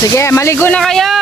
Sige, maligo na kayo!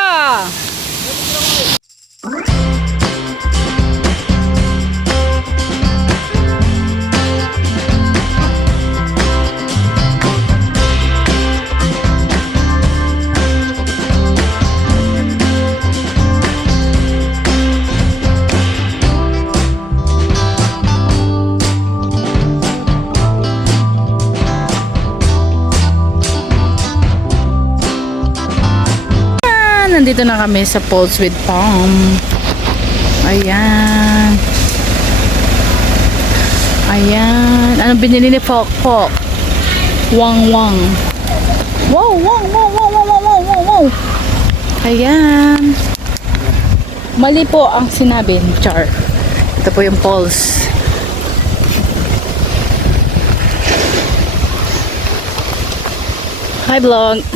Nandito na kami sa Falls with Palm. Ayan. Ayan. Anong binili ni Pok Pok? Wang Wang. Wow, wow, wow, wow, wow, wow, wow, wow. Ayan. Mali po ang sinabi ni Char. Ito po yung falls. Hi vlog.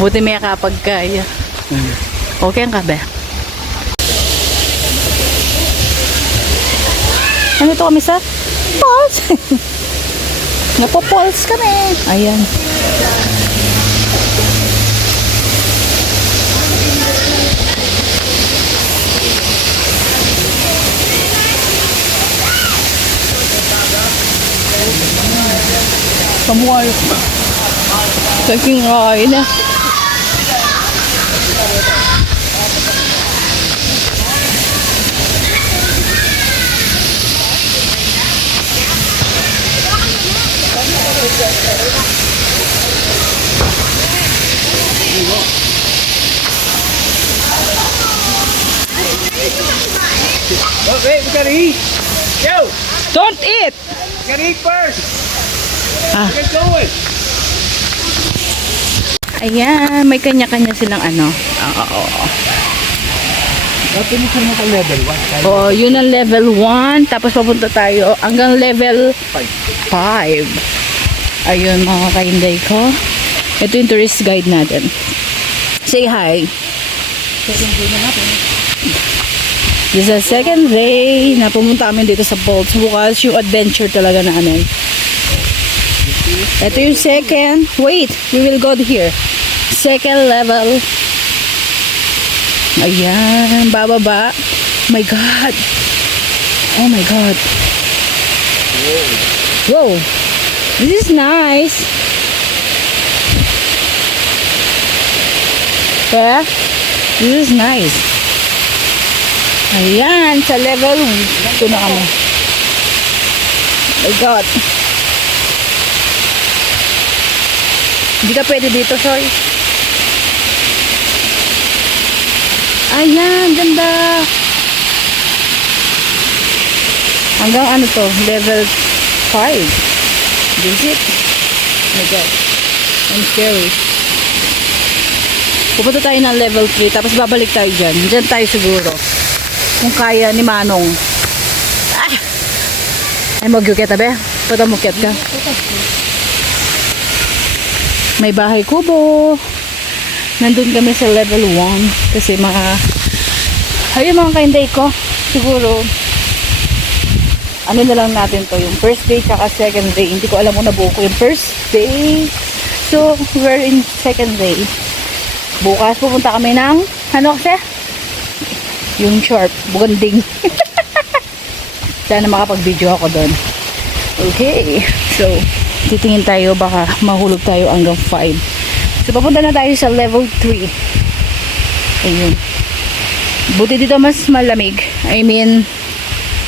Buti may kapag kaya. Okay ang kabe. Ano to kami sa falls? Napo-falls kami. Ayan. Samuel. Taking ride. Okay, we gotta eat. Yo, Don't eat! we gotta eat first. Get going. Ayan, may kanya-kanya silang ano. Oo. Dapat nito mo level 1. Oh, yun ang level 1. Tapos papunta tayo hanggang level 5. Ayun mga kainday ko. Ito yung tourist guide natin. Say hi. Second day na natin. This is the second day na pumunta kami dito sa Falls. Bukas yung adventure talaga na ano. Ito yung second. Wait, we will go here. Second level. Ayan, bababa. My God. Oh my God. Whoa. This is nice. Yeah, this is nice. Ayan, sa level 2 na kami. My God. Hindi ka pwede dito, sorry. Ayan, ganda. Hanggang ano to, level 5. Visit. Oh my God. I'm scary. Pupunta tayo ng level 3, tapos babalik tayo dyan. Dyan tayo siguro. Kung kaya ni Manong. Ah! Ay, mag-yuket be? Puta muket ka. May bahay kubo. Nandun kami sa level 1. Kasi ayun mga kainday ko. Siguro, ano na lang natin to. Yung first day kaka second day. Hindi ko alam kung nabuo ko yung first day. So, we're in second day. Bukas pupunta kami ng, ano kasi? Yung sharp, buganding. Sana makapag-video ako doon. Okay. So, titingin tayo, baka mahulog tayo hanggang 5. So, papunta na tayo sa level 3. Ayun. Buti dito mas malamig. I mean,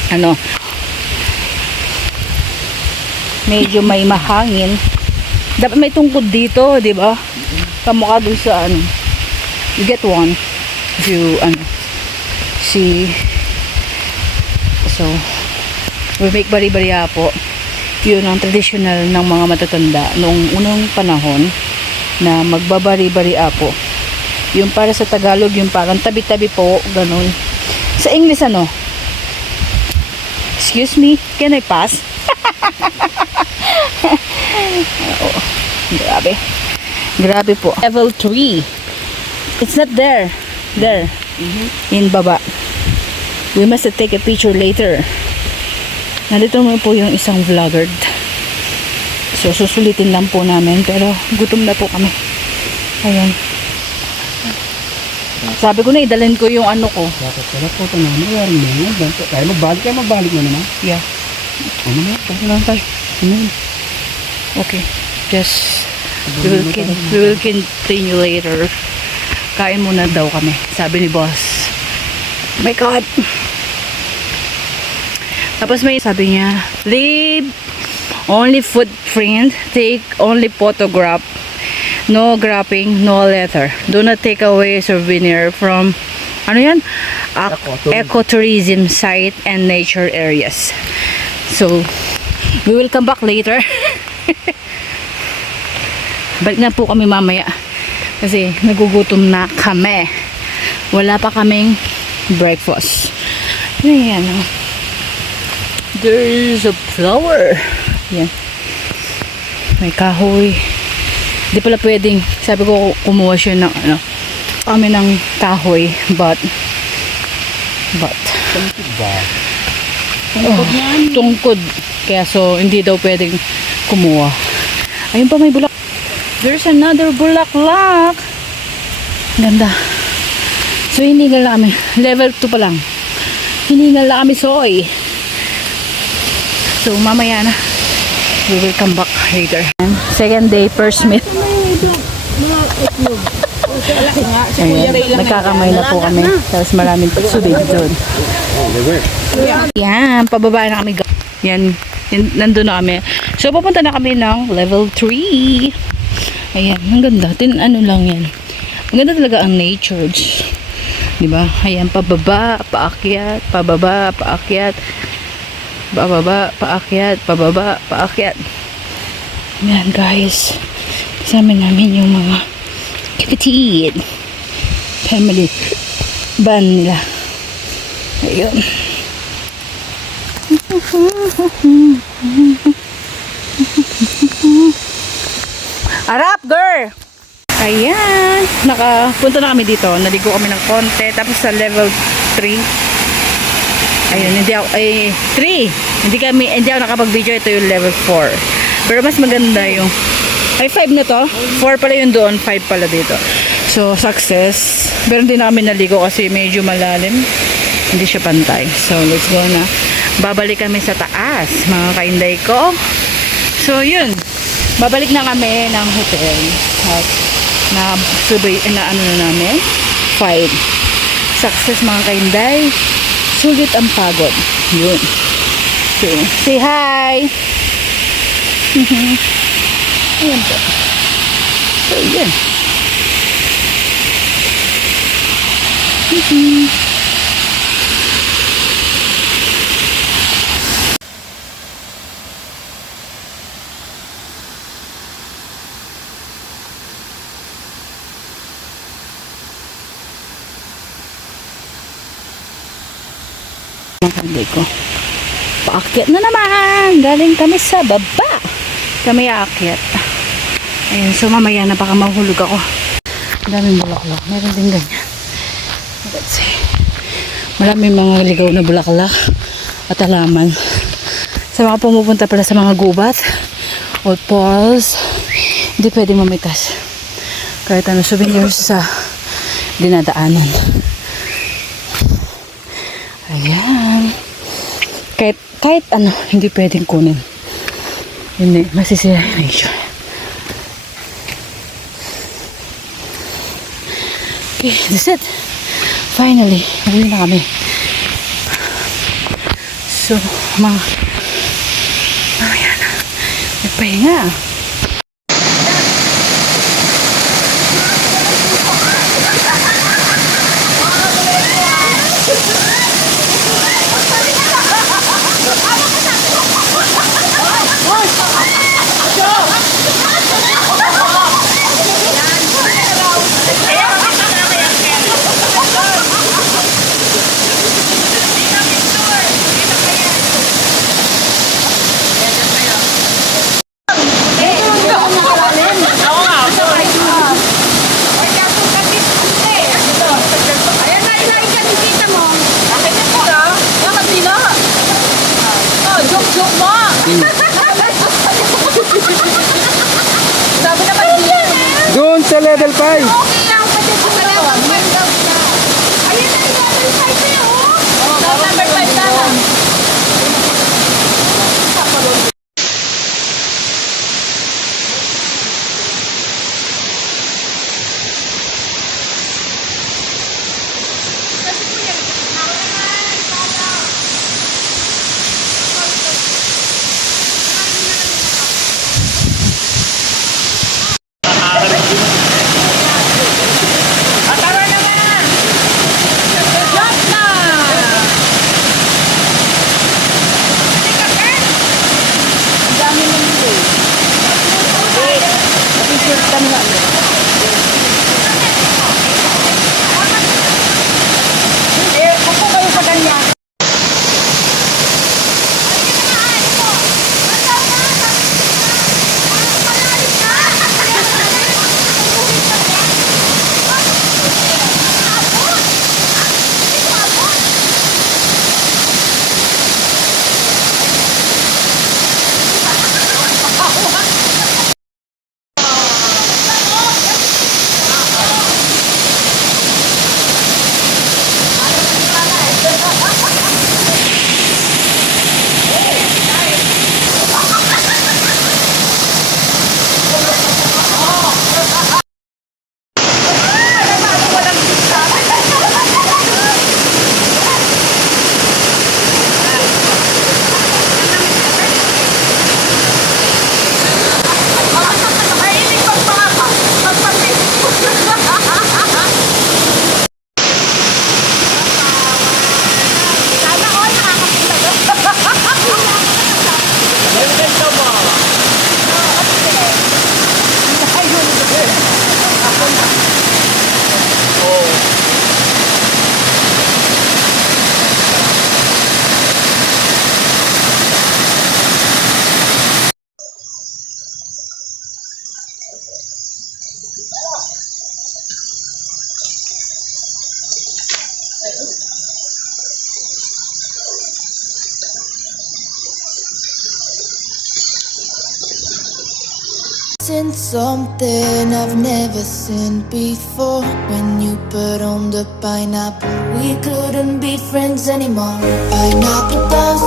ano, medyo may mahangin. Dapat may tungkod dito, di ba? Kamukha dun sa, ano, you get one. If you, ano, see. So, we make bari-bari po. Yun ang traditional ng mga matatanda noong unang panahon na magbabari-bari po. Yung para sa Tagalog, yung parang tabi-tabi po, ganun. Sa English, ano? Excuse me, can I pass? Oh, grabe. Grabe po. Level 3. It's not there. There. In baba. We must take a picture later. Nandito mo po yung isang vlogger. So, susulitin lang po namin. Pero, gutom na po kami. Ayan. Sabi ko na, idalhin ko yung ano ko. Dapat pala po ito naman. Mayroon mo yan. Kaya magbalik mo naman. Yeah. Ano na? Ano lang tayo? Okay. Just, we will continue later. Kain muna daw kami. Sabi ni boss. My God. Tapos may sabi niya, leave only footprint, take only photograph. No grabbing, no letter. Do not take away souvenir from ano yan? Ecotourism site and nature areas. So, we will come back later. Balik na po kami mamaya. Kasi nagugutom na kami. Wala pa kaming breakfast. Ayan. There's a flower. Yan. May kahoy. Di pala pwedeng, sabi ko kumuha siya ng ano, kami ng kahoy, but tungkod. Kaya so, hindi daw pwedeng kumuha. Ayun pa, may bulak. There's another bulaklak. Ganda. So, hiningal na kami. Level 2 pa lang. Hiningal na kami, soy. So, mamaya na. We will come back later. Second day, first meal. Ayan, nagkakamay na po kami. Tapos maraming subig doon. Yan, pababa na kami. Yan, nandun na kami. So, papunta na kami ng level 3. Ayan, ang ganda. Ano lang yan. Ang ganda talaga ang nature. Diba? Ayan, pababa, paakyat, pababa, paakyat. Pababa, paakyat, pababa, paakyat. Yan guys. Kasama namin yung mga kapatid. Family band nila. Ayun. Arap, girl! Ayan. Nakapunta na kami dito. Naligo kami ng konti. Tapos sa level 3. Ayun, hindi ako, 3. Hindi ako nakapag-video. Ito yung level 4. Pero mas maganda yung, 5 na to. 4 pala yung doon, 5 pala dito. So, success. Pero hindi na kami naligo kasi medyo malalim. Hindi siya pantay. So, let's go na. Babalik kami sa taas, mga kainday ko. So, yun. Babalik na kami ng hotel. At na ano na namin. 5. Success, mga kainday. Sulit ang pagod. Yun. So, say hi! Ayan po. So, yun. Hindi ko. Paakyat na naman. Galing kami sa baba. Kami aakyat. Ayun, so mamaya na baka mahulog ako. Daming bulaklak. Meron din ganyan. Let's see. Maraming mga ligaw na bulaklak at halaman. Sa mga pumupunta pala sa mga gubat o falls, hindi pwede mamitas. Kahit ano souvenirs sa dinadaanan. Ayan. Kahit ano, hindi pwedeng kunin. Hindi, masisira yung nature. Okay, that's it. Finally, uwi na kami. So, mamaya na. Nagpahinga. Joke mo! level 5. Okay lang, pati kung level 5 daw na. Ayun na yung level 5 na yun, oh. Daw number 5 na lang. Seen something I've never seen before. When you put on the pineapple, we couldn't be friends anymore. Pineapple does